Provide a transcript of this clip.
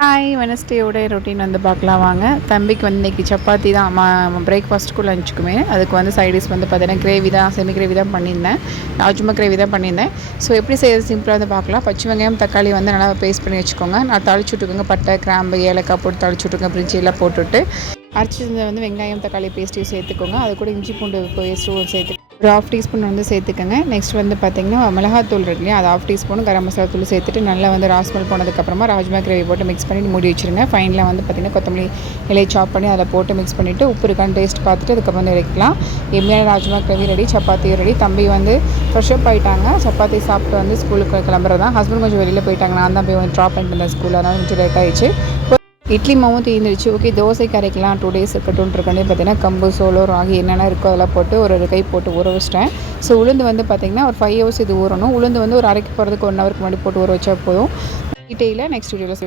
Hi வெனஸ்டேயோட routine வந்து பார்க்கலாம் வாங்க. தம்பிக்கு வந்து இன்றைக்கி சப்பாத்தி தான் பிரேக்ஃபாஸ்ட்டுக்கும் லஞ்சுக்குமே. அதுக்கு வந்து சைடிஷ் வந்து பார்த்தீங்கன்னா கிரேவி தான், செமி கிரேவி தான் பண்ணியிருந்தேன். ராஜ்மா கிரேவி தான் பண்ணியிருந்தேன். ஸோ எப்படி செய்யறது சிம்பிளாக வந்து பார்க்கலாம். பச்சை வெங்காயம் தக்காளி வந்து நல்லா பேஸ்ட் பண்ணி வச்சுக்கோங்க. நான் தாளிச்சு விட்டுக்கோங்க. பட்டை கிராம்பு ஏலக்காய் போட்டு தாளிச்சு விட்டுக்கோங்க. பிரிஞ்சி எல்லாம் போட்டுவிட்டு அரைச்சிருந்த வந்து வெங்காயம் தக்காளி பேஸ்ட்டையும் சேர்த்துக்கோங்க. அது கூட இஞ்சி பூண்டு பேஸ்ட்டும் சேர்த்து ஒரு ½ டீஸ்பூன் வந்து சேர்த்துக்கோங்க. நெக்ஸ்ட் வந்து பார்த்திங்கன்னா மிளகாத்தூள் இருக்கு இல்லையா, அது ½ டீஸ்பூன் கரம் மசாலா தூள் சேர்த்துட்டு நல்லா வந்து ராஸ்மல் போனதுக்கப்புறமா ராஜ்மா கிரேவி போட்டு மிக்ஸ் பண்ணி மூடி வச்சுருங்க. ஃபைனலாக வந்து பார்த்திங்கன்னா கொத்தமல்லி இலையை சாப் பண்ணி அதில் போட்டு மிக்ஸ் பண்ணிவிட்டு உப்பு இருக்கான்னு டேஸ்ட் பார்த்துட்டு அதுக்கப்புறம் வந்து இறக்கலாம். எம்மியான ராஜ்மா கிரேவி ரெடி, சப்பாத்தியும் ரெடி. தம்பி வந்து ஃப்ரெஷ்அப் ஆகிட்டாங்க. சப்பாத்தி சாப்பிட்டு வந்து ஸ்கூலுக்கு கிளம்புறதான். ஹஸ்பண்ட் கொஞ்சம் வெளியில் போயிட்டாங்க. நான் தான் போய் வந்து ட்ராப் பண்ணிட்டு இருந்தேன் ஸ்கூலில், அதனால் கொஞ்சம் லேட் ஆகிடுச்சு. இட்லி மாவும் தீர்ந்துருச்சு. ஓகே, தோசைக்கு அரைக்கலாம் 2 டேஸ் இருக்கட்டும்ன்றக்காண்டி பார்த்தீங்கன்னா கம்பு சோளம் ராகி என்னென்ன இருக்கோ அதெல்லாம் போட்டு ஒரு கை போட்டு ஊற வச்சிட்டேன். ஸோ உளுந்து வந்து பார்த்திங்கன்னா ஒரு 5 ஹவர்ஸ் இது ஊறணும். உளுந்து வந்து ஒரு அரைக்கு போகிறதுக்கு 1 ஹவருக்கு முன்னாடி போட்டு ஊற வச்சா போதும். டீட்டெயிலாக நெக்ஸ்ட் வீடியோவில்